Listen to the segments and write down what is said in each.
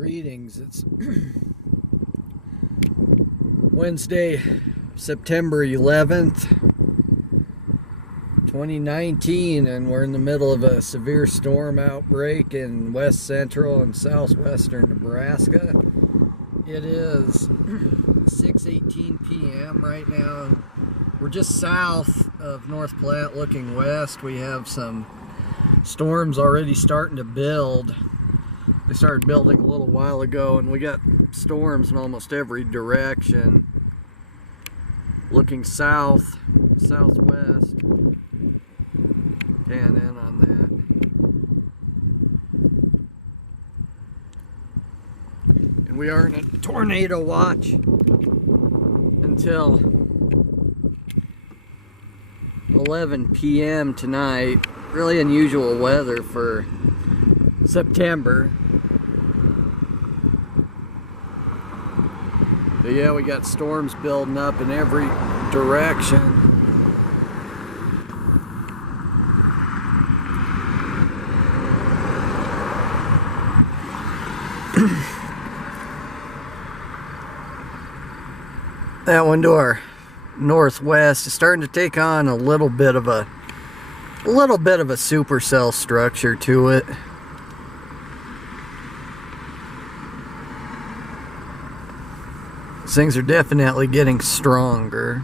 Greetings. It's Wednesday, September 11th, 2019, and we're in the middle of a severe storm outbreak in west central and southwestern Nebraska. It is 6:18 p.m. right now. We're just south of North Platte looking west. We have some storms already starting to build. They started building a little while ago, and we got storms in almost every direction. Looking south, southwest. Pan in on that. And we are in a tornado watch until 11 p.m. tonight. Really unusual weather for September. But yeah, we got storms building up in every direction. That one to our northwest is starting to take on a little bit of a supercell structure to it. Things are definitely getting stronger.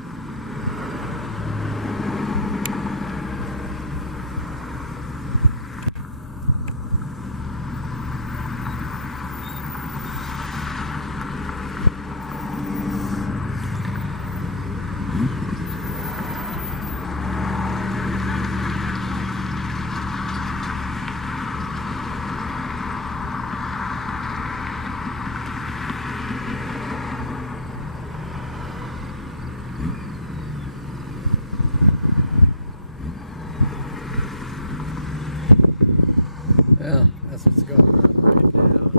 Well, that's what's going on right now.